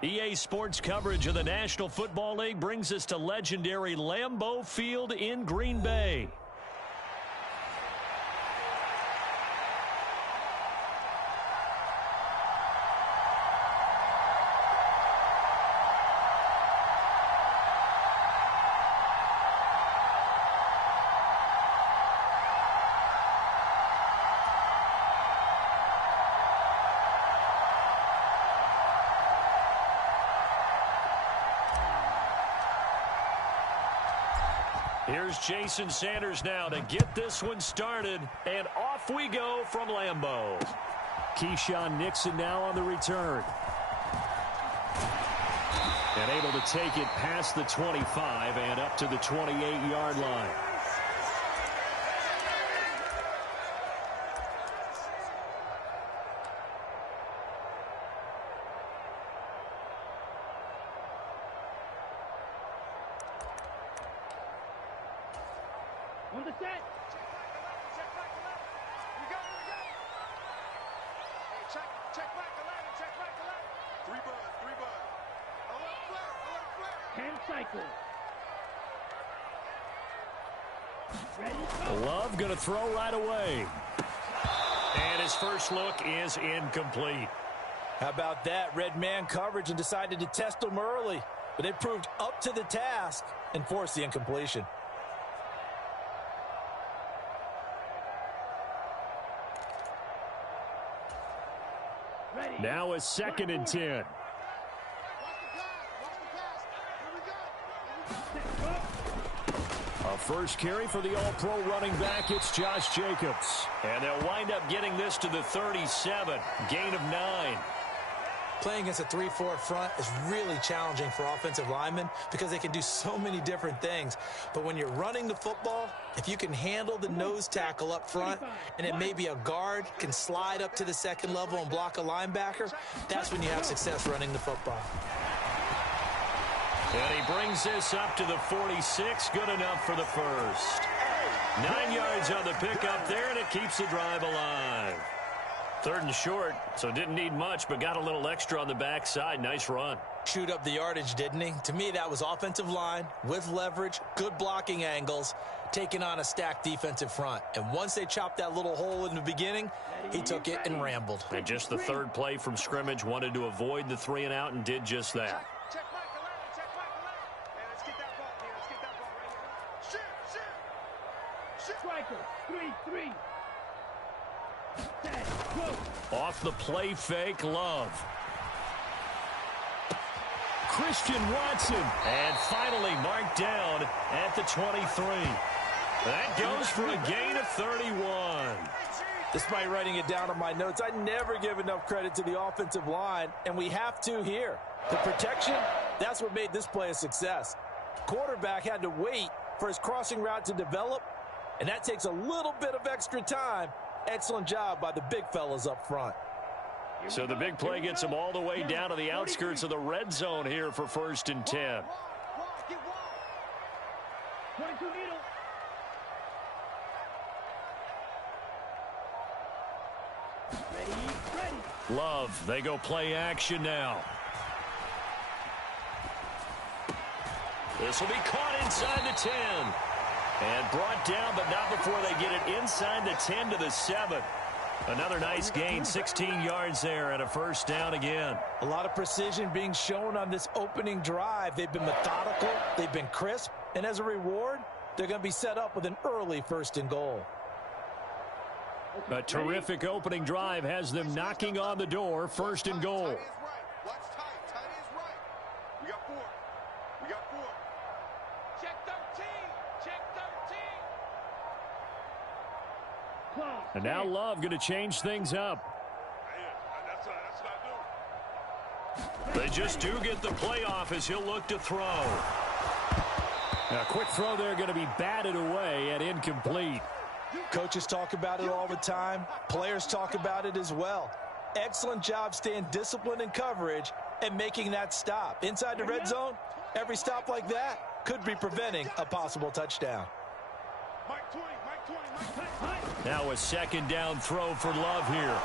EA Sports coverage of the National Football League brings us to legendary Lambeau Field in Green Bay. Here's Jason Sanders now to get this one started, and off we go from Lambeau. Keyshawn Nixon now on the return. And able to take it past the 25 and up to the 28-yard line. On the set. Check back to left. We go. Hey, check back to left. Check back to left. Three bud. A little flare. 10 cycles. Ready? Love going to throw right away. And his first look is incomplete. How about that? Red man coverage and decided to test him early. But it proved up to the task and forced the incompletion. Now a 2nd and 10. A first carry for the All-Pro running back. It's Josh Jacobs. And they'll wind up getting this to the 37. Gain of 9. Playing against a 3-4 front is really challenging for offensive linemen because they can do so many different things. But when you're running the football, if you can handle the nose tackle up front and then maybe a guard can slide up to the second level and block a linebacker, that's when you have success running the football. And he brings this up to the 46. Good enough for the first. 9 yards on the pickup there, and it keeps the drive alive. 3rd and short, so didn't need much, but got a little extra on the backside. Nice run. Shoot up the yardage, didn't he? To me, that was offensive line with leverage, good blocking angles, taking on a stacked defensive front. And once they chopped that little hole in the beginning, he took it and rambled. And just the 3rd play from scrimmage, wanted to avoid the 3 and out and did just that. Check back to left. Hey, let's get that ball here. Let's get that ball right here. Shoot. Striker. 3-3. Off the play fake, Love. Christian Watson. And finally marked down at the 23. That goes for a gain of 31. Despite writing it down on my notes, I never give enough credit to the offensive line, and we have to here. The protection, that's what made this play a success. Quarterback had to wait for his crossing route to develop, and that takes a little bit of extra time. Excellent job by the big fellas up front. So the big play gets them all the way down to the outskirts of the red zone here for 1st and 10. 22 needle. Ready. Love, they go play action now. This will be caught inside the 10. And brought down, but not before they get it inside the 10 to the 7. Another nice gain, 16 yards there, and a 1st down again. A lot of precision being shown on this opening drive. They've been methodical, they've been crisp, and as a reward, they're going to be set up with an early 1st and goal. A terrific opening drive has them knocking on the door, 1st and goal. Watch tight. Tight is right. We got 4. Check 13. And now Love going to change things up. That's what I do. They just do get the playoff as he'll look to throw. A quick throw there going to be batted away and incomplete. Coaches talk about it all the time. Players talk about it as well. Excellent job staying disciplined in coverage and making that stop. Inside the red zone, every stop like that could be preventing a possible touchdown. Mike 20. Now a 2nd down throw for Love here.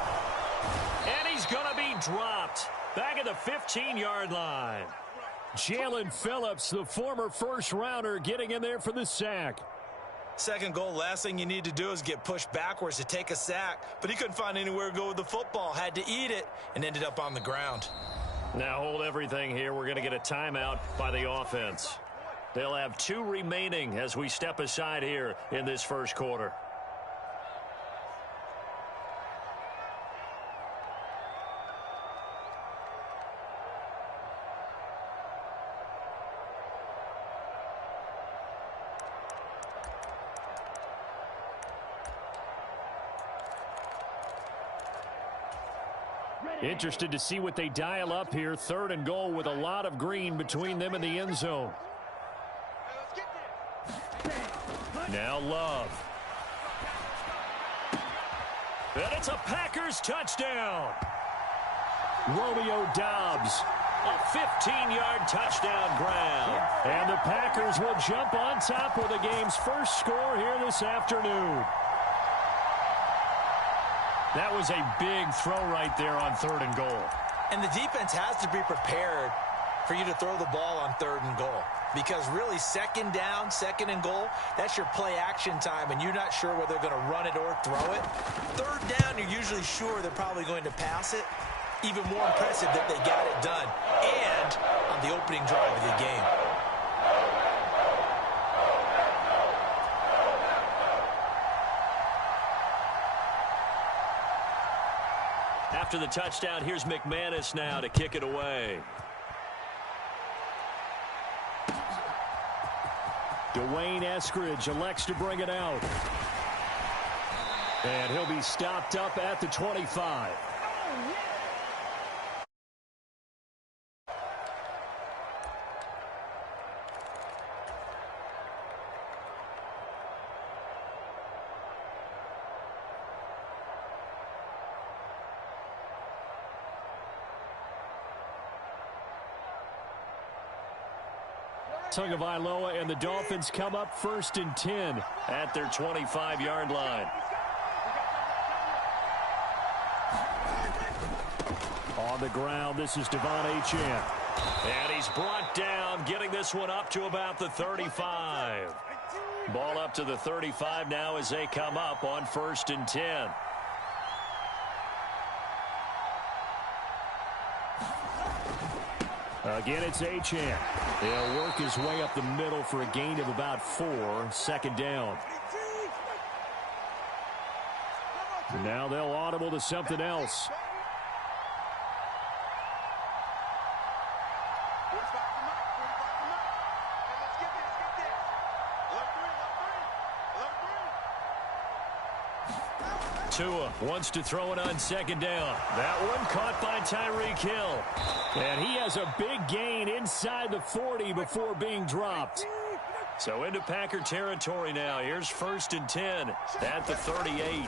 And he's going to be dropped. Back at the 15-yard line. Jalen Phillips, the former first-rounder, getting in there for the sack. Second goal, last thing you need to do is get pushed backwards to take a sack. But he couldn't find anywhere to go with the football. Had to eat it and ended up on the ground. Now hold everything here. We're going to get a timeout by the offense. They'll have 2 remaining as we step aside here in this first quarter. Interested to see what they dial up here. 3rd and goal with a lot of green between them and the end zone. Now Love. And it's a Packers touchdown. Romeo Doubs, a 15-yard touchdown grab. And the Packers will jump on top with the game's first score here this afternoon. That was a big throw right there on 3rd and goal. And the defense has to be prepared for you to throw the ball on 3rd and goal. Because really, 2nd down, 2nd and goal, that's your play action time, and you're not sure whether they're going to run it or throw it. 3rd down, you're usually sure they're probably going to pass it. Even more impressive that they got it done. And on the opening drive of the game. After the touchdown, here's McManus now to kick it away. Dwayne Eskridge elects to bring it out. And he'll be stopped up at the 25. Tagovailoa and the Dolphins come up 1st and 10 at their 25-yard line. On the ground, this is Devon Achane. And he's brought down, getting this one up to about the 35. Ball up to the 35 now as they come up on 1st and 10. Again, it's Achane. He'll work his way up the middle for a gain of about 4. 2nd down. Now they'll audible to something else. Tua wants to throw it on 2nd down. That one caught by Tyreek Hill. And he has a big gain inside the 40 before being dropped. So into Packer territory now. Here's 1st and 10 at the 38.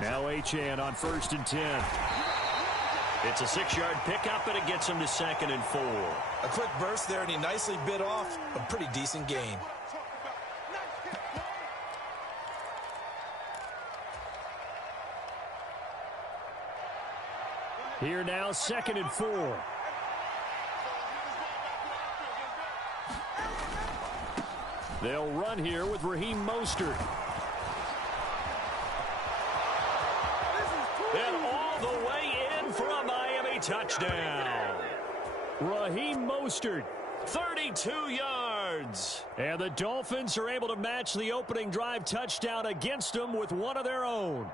Now Achane on 1st and 10. It's a 6-yard pickup, and it gets him to 2nd and 4. A quick burst there, and he nicely bit off a pretty decent gain. Here now, 2nd and 4. They'll run here with Raheem Mostert. And all the way in for a Miami touchdown. Raheem Mostert, 32 yards. And the Dolphins are able to match the opening drive touchdown against them with one of their own.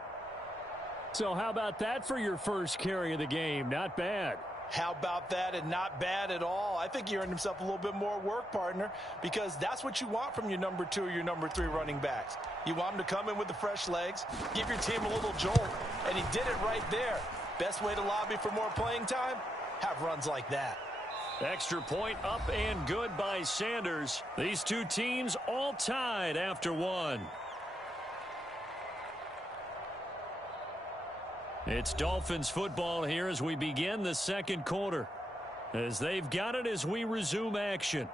So how about that for your first carry of the game? Not bad. How about that, and not bad at all. I think he earned himself a little bit more work, partner, because that's what you want from your number 2 or your number 3 running backs. You want him to come in with the fresh legs, give your team a little jolt, and he did it right there. Best way to lobby for more playing time? Have runs like that. Extra point up and good by Sanders. These two teams all tied after one. It's Dolphins football here as we begin the second quarter. As they've got it as we resume action.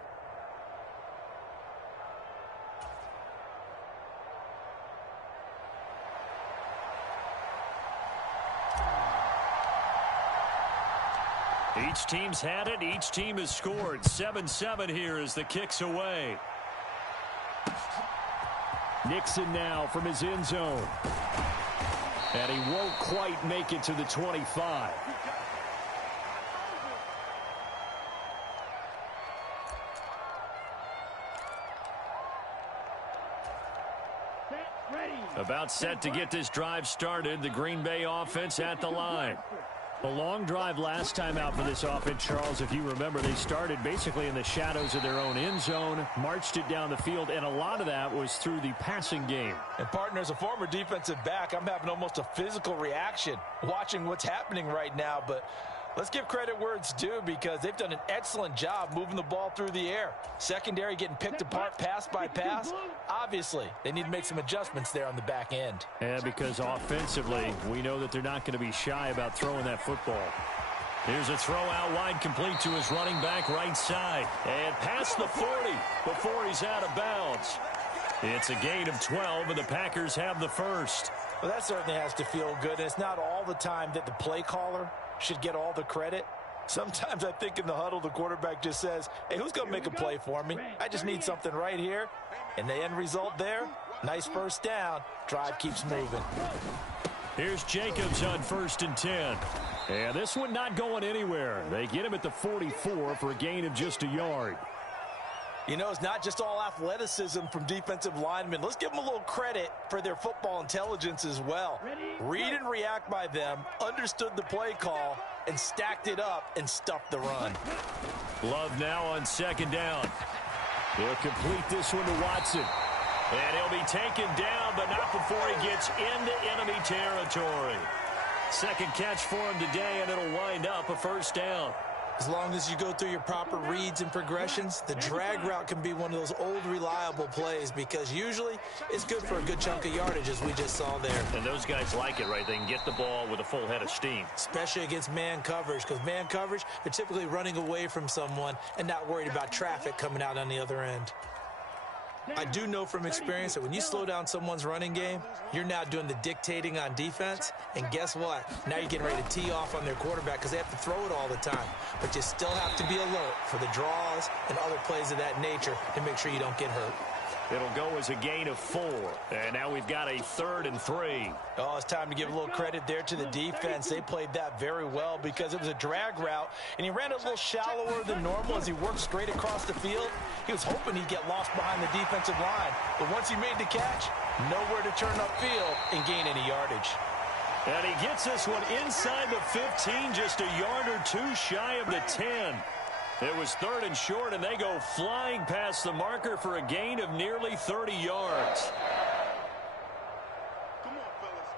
Each team's had it. Each team has scored. 7-7 here as the kick's away. Nixon now from his end zone. And he won't quite make it to the 25. About set to get this drive started. The Green Bay offense at the line. A long drive last time out for this offense, Charles. If you remember, they started basically in the shadows of their own end zone, marched it down the field, and a lot of that was through the passing game. And, partner, as a former defensive back, I'm having almost a physical reaction watching what's happening right now. But let's give credit where it's due because they've done an excellent job moving the ball through the air. Secondary getting picked apart pass by pass. Obviously, they need to make some adjustments there on the back end. Yeah, because offensively, we know that they're not going to be shy about throwing that football. Here's a throw out wide, complete to his running back right side. And past the 40 before he's out of bounds. It's a gain of 12, and the Packers have the first. Well, that certainly has to feel good. And it's not all the time that the play caller should get all the credit. Sometimes I think in the huddle, the quarterback just says, hey, who's going to make a play for me? I just need something right here. And the end result there, nice first down. Drive keeps moving. Here's Jacobs on 1st and 10. And this one not going anywhere. They get him at the 44 for a gain of just a yard. You know, it's not just all athleticism from defensive linemen. Let's give them a little credit for their football intelligence as well. Read and react by them, understood the play call, and stacked it up and stuffed the run. Love now on 2nd down. He'll complete this one to Watson. And he'll be taken down, but not before he gets into enemy territory. Second catch for him today, and it'll wind up a first down. As long as you go through your proper reads and progressions, the drag route can be one of those old reliable plays because usually it's good for a good chunk of yardage as we just saw there. And those guys like it, right? They can get the ball with a full head of steam. Especially against man coverage because man coverage, they're typically running away from someone and not worried about traffic coming out on the other end. I do know from experience that when you slow down someone's running game, you're now doing the dictating on defense. And guess what? Now you're getting ready to tee off on their quarterback because they have to throw it all the time. But you still have to be alert for the draws and other plays of that nature to make sure you don't get hurt. It'll go as a gain of 4. And now we've got a 3rd and 3. Oh, it's time to give a little credit there to the defense. They played that very well because it was a drag route, and he ran a little shallower than normal as he worked straight across the field. He was hoping he'd get lost behind the defensive line. But once he made the catch, nowhere to turn upfield and gain any yardage. And he gets this one inside the 15, just a yard or two shy of the 10. It was 3rd and short, and they go flying past the marker for a gain of nearly 30 yards. Come on, fellas.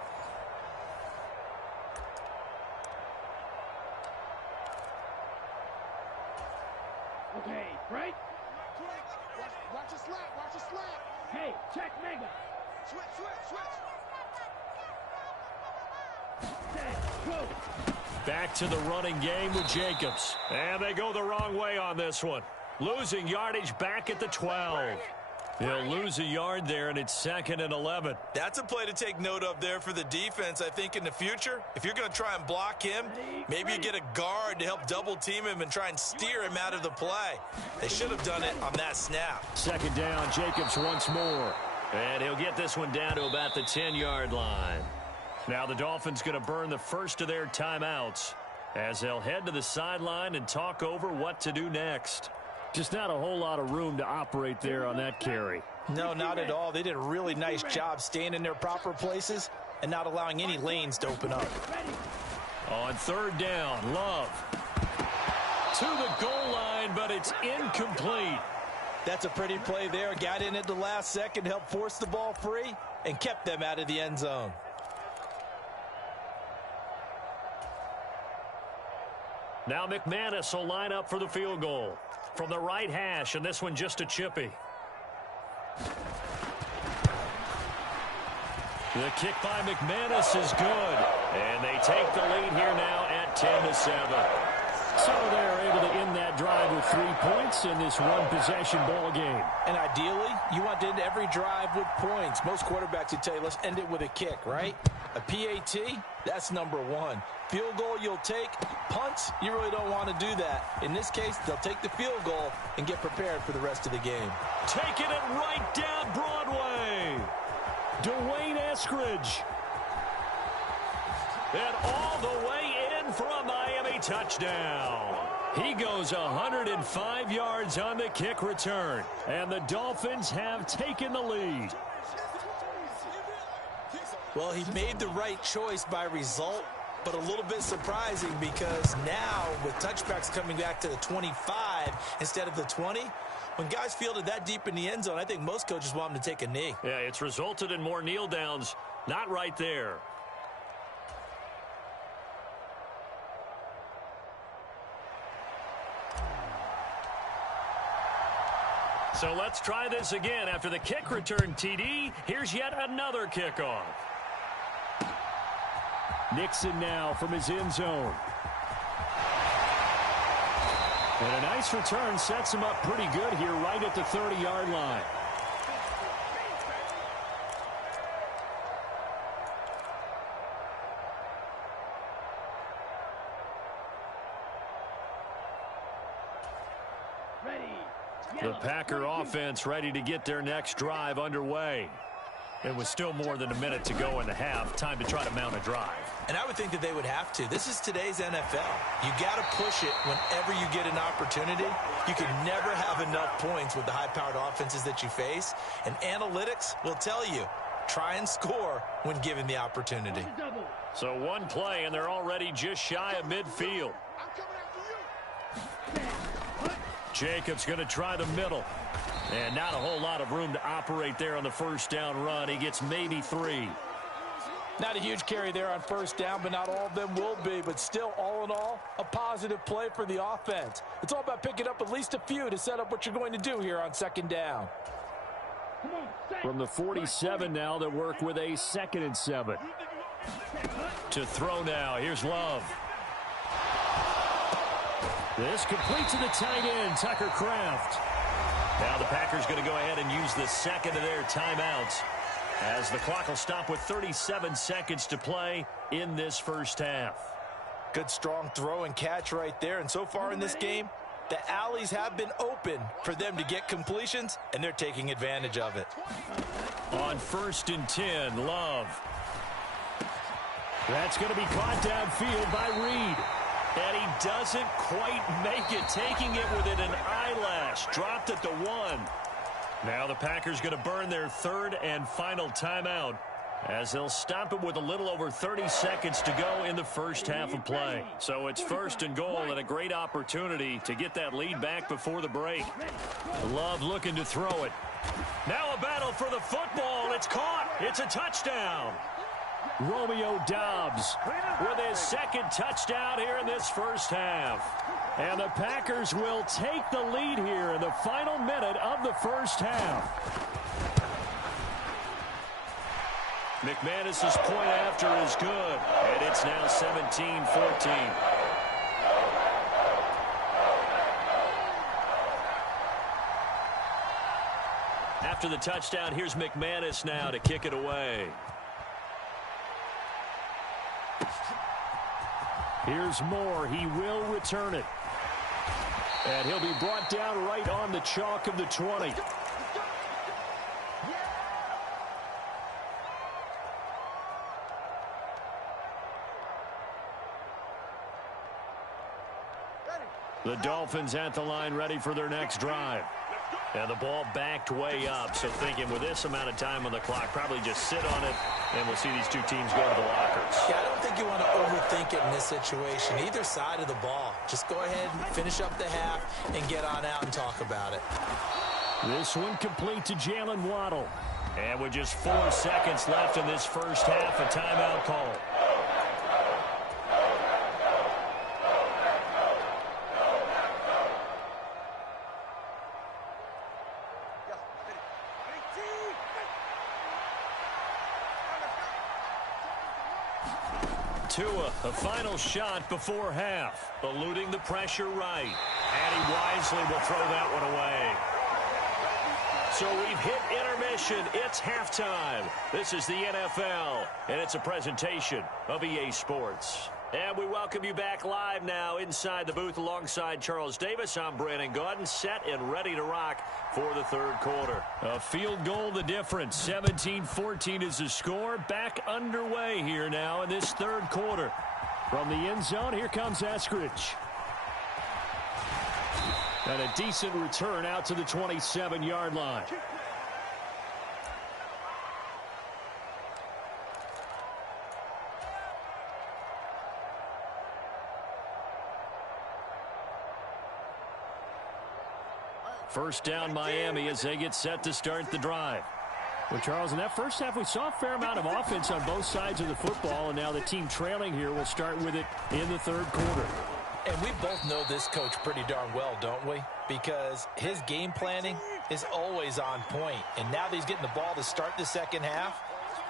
Okay, right? Watch your slap, watch your slap. Hey, check mega. Switch. Set, go. Back to the running game with Jacobs. And they go the wrong way on this one. Losing yardage back at the 12. They'll lose a yard there, and it's 2nd and 11. That's a play to take note of there for the defense, I think, in the future. If you're going to try and block him, maybe you get a guard to help double-team him and try and steer him out of the play. They should have done it on that snap. 2nd down, Jacobs once more. And he'll get this one down to about the 10-yard line. Now the Dolphins going to burn the first of their timeouts as they'll head to the sideline and talk over what to do next. Just not a whole lot of room to operate there on that carry. No, not at all. They did a really nice job staying in their proper places and not allowing any lanes to open up. On 3rd down, Love to the goal line, but it's incomplete. That's a pretty play there. Got in at the last second, helped force the ball free, and kept them out of the end zone. Now McManus will line up for the field goal from the right hash, and this one just a chippy. The kick by McManus is good, and they take the lead here now at 10-7. So they're able to end that drive with 3 points in this one-possession ball game. And ideally, you want to end every drive with points. Most quarterbacks would tell you, let's end it with a kick, right? A PAT, that's number one. Field goal you'll take. Punts, you really don't want to do that. In this case, they'll take the field goal and get prepared for the rest of the game. Taking it right down Broadway. Dwayne Eskridge. And all the way in for a Miami touchdown. He goes 105 yards on the kick return. And the Dolphins have taken the lead. Well, he made the right choice by result, but a little bit surprising because now with touchbacks coming back to the 25 instead of the 20, when guys fielded that deep in the end zone, I think most coaches want them to take a knee. Yeah, it's resulted in more kneel downs. Not right there. So let's try this again. After the kick return TD, here's yet another kickoff. Nixon now from his end zone. And a nice return sets him up pretty good here right at the 30-yard line. The Packer offense ready to get their next drive underway. It was still more than a minute to go in the half. Time to try to mount a drive. And I would think that they would have to. This is today's NFL. You got to push it whenever you get an opportunity. You can never have enough points with the high-powered offenses that you face. And analytics will tell you, try and score when given the opportunity. So one play, and they're already just shy of midfield. Jacobs going to try the middle. And not a whole lot of room to operate there on the first down run. He gets maybe 3. Not a huge carry there on first down, but not all of them will be. But still, all in all, a positive play for the offense. It's all about picking up at least a few to set up what you're going to do here on second down. From the 47 now, they work with a 2nd and 7. To throw now. Here's Love. This complete to the tight end, Tucker Kraft. Now the Packers going to go ahead and use the second of their timeouts as the clock will stop with 37 seconds to play in this first half. Good strong throw and catch right there. And so far in this game, the alleys have been open for them to get completions, and they're taking advantage of it. On 1st and 10, Love. That's going to be caught downfield by Reed. And he doesn't quite make it, taking it within an eyelash. Dropped at the 1. Now the Packers going to burn their 3rd and final timeout as they'll stop it with a little over 30 seconds to go in the first half of play. So it's 1st and goal and a great opportunity to get that lead back before the break. Love looking to throw it. Now a battle for the football. It's caught. It's a touchdown. Romeo Doubs with his 2nd touchdown here in this first half. And the Packers will take the lead here in the final minute of the first half. McManus's point after is good, and it's now 17-14. After the touchdown, here's McManus now to kick it away. Here's Moore. He will return it. And he'll be brought down right on the chalk of the 20. The Dolphins at the line ready for their next drive. And the ball backed way up, so thinking with this amount of time on the clock, probably just sit on it, and we'll see these two teams go to the lockers. Yeah, I don't think you want to overthink it in this situation. Either side of the ball. Just go ahead and finish up the half and get on out and talk about it. This one complete to Jalen Waddle. And with just 4 seconds left in this first half, a timeout call. Tua, a final shot before half, eluding the pressure right. And he wisely will throw that one away. So we've hit intermission. It's halftime. This is the NFL, and it's a presentation of EA Sports. And we welcome you back live now inside the booth alongside Charles Davis. I'm Brandon Gaudin, set and ready to rock for the third quarter. A field goal the difference. 17-14 is the score. Back underway here now in this third quarter. From the end zone, here comes Eskridge. And a decent return out to the 27-yard line. First down Miami as they get set to start the drive. Well, Charles, in that first half, we saw a fair amount of offense on both sides of the football, and now the team trailing here will start with it in the third quarter. And we both know this coach pretty darn well, don't we? Because his game planning is always on point. And now that he's getting the ball to start the second half,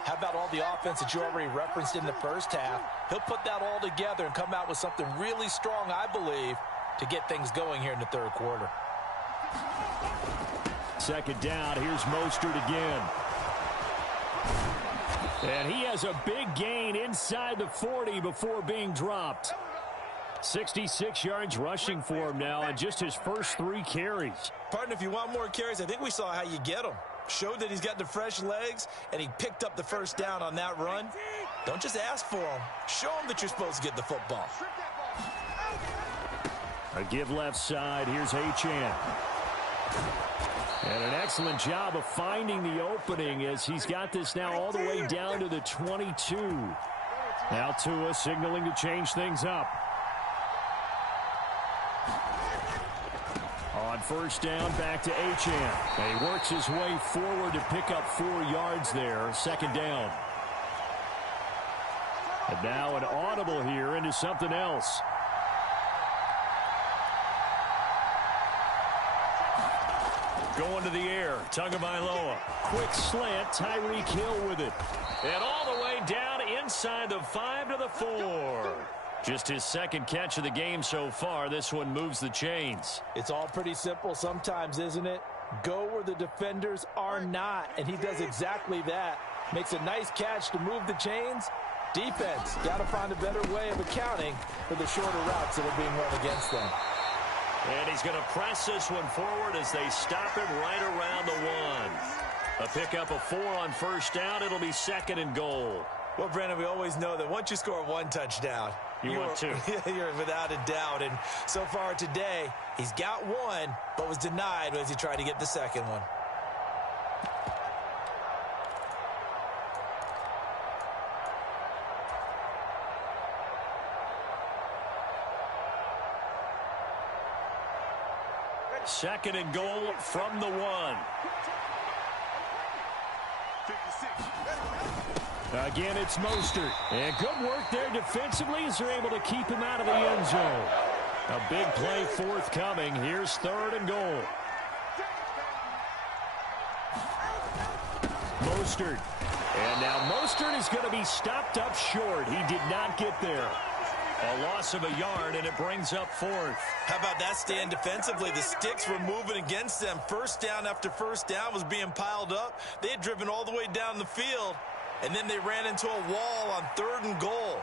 how about all the offense that you already referenced in the first half? He'll put that all together and come out with something really strong, I believe, to get things going here in the third quarter. Second down, here's Mostert again. And he has a big gain inside the 40 before being dropped. 66 yards rushing for him now on just his first 3 carries. Partner, if you want more carries, I think we saw how you get them. Showed that he's got the fresh legs, and he picked up the first down on that run. Don't just ask for him. Show him that you're supposed to get the football. A give left side. Here's Achane. And an excellent job of finding the opening as he's got this now all the way down to the 22. Now Tua signaling to change things up. On first down, back to Achane. And he works his way forward to pick up 4 yards there. Second down. And now an audible here into something else. Going to the air, Tagovailoa. Quick slant, Tyreek Hill with it. And all the way down inside the 5 to the 4. Just his second catch of the game so far. This one moves the chains. It's all pretty simple sometimes, isn't it? Go where the defenders are not, and he does exactly that. Makes a nice catch to move the chains. Defense, got to find a better way of accounting for the shorter routes that are being run against them. And he's going to press this one forward as they stop him right around the 1. A pickup of 4 on first down. It'll be second and goal. Well, Brandon, we always know that once you score 1 touchdown, you want 2. You're without a doubt. And so far today, he's got 1, but was denied as he tried to get the second one. Second and goal from the 1. Again, it's Mostert. And good work there defensively as they're able to keep him out of the end zone. A big play forthcoming. Here's third and goal. Mostert. And now Mostert is going to be stopped up short. He did not get there. A loss of a yard, and it brings up 4th. How about that stand defensively? The sticks were moving against them. First down after first down was being piled up. They had driven all the way down the field, and then they ran into a wall on 3rd and goal.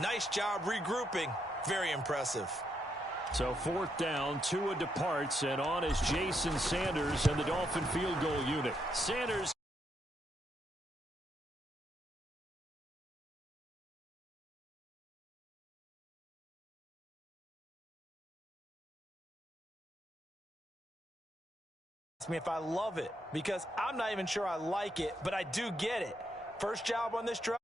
Nice job regrouping. Very impressive. So 4th down, Tua departs, and on is Jason Sanders and the Dolphin field goal unit. Sanders. Me if I love it, because I'm not even sure I like it, but I do get it. First job on this drive.